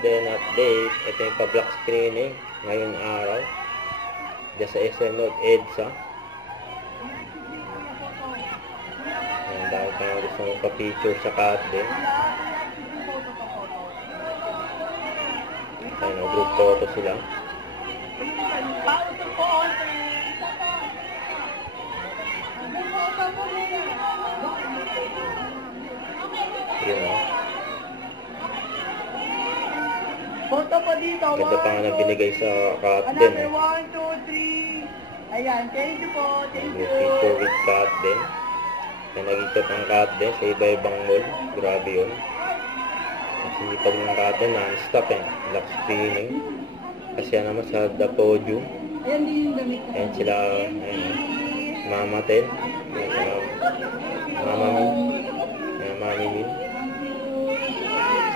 Then update, ito yung pa-block screening ngayong araw dyan sa SM North EDSA. Ayan, dahil pa nga gusto mong pa-feature sa cut din. Ayan, group photo sila. Yun o. Photo po dito. Ganda pa nga na binigay sa cut din. Another 1, 2, 3. Ayan, thank you po. Thank you. Feature with cut din. Ayan, nag-ikot ang cut din sa iba-ibang mall. Grabe yun. Kasi pag ng cut din, non-stop eh. Lock screening. Kasi yan naman sa The Podium. Ayan din yung damit ko. Ayan sila, ayan, Mama Ten. Ayan sila, Mama Min. Ayan, Mami Min.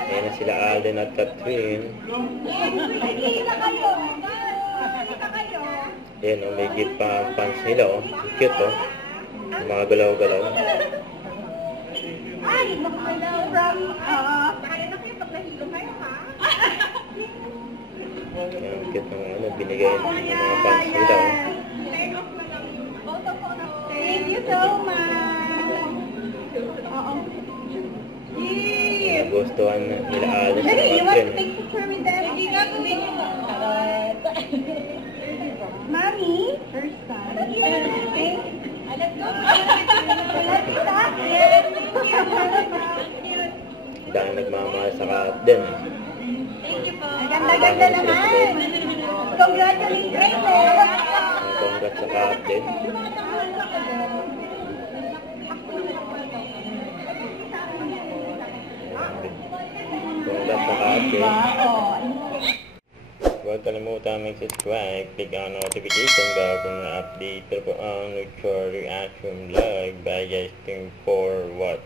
Ayan na sila Alden at Catherine. Ayan o, may gift pa ang pants nila o. Cute o. Yung mga galaw-galaw. Ay, makakalaw from, Ayan, cute ng ano, binigay ng mga pants nila o. Thank you so much. Oo. Nagustuhan nila Alden sa Dali, you want to Catherine. take picture with them? Hindi na ako Mami, first time. Alam ko. Dahil nagmamahal sa cut din. Thank you po. Ganda-ganda naman. Congratulations. Congrats sa cut din. Congrats sa cut din. Huwag kalimutan mag-subscribe, click ang notification bell kung na-update po ang Luchor Reaction Vlog by guys for what.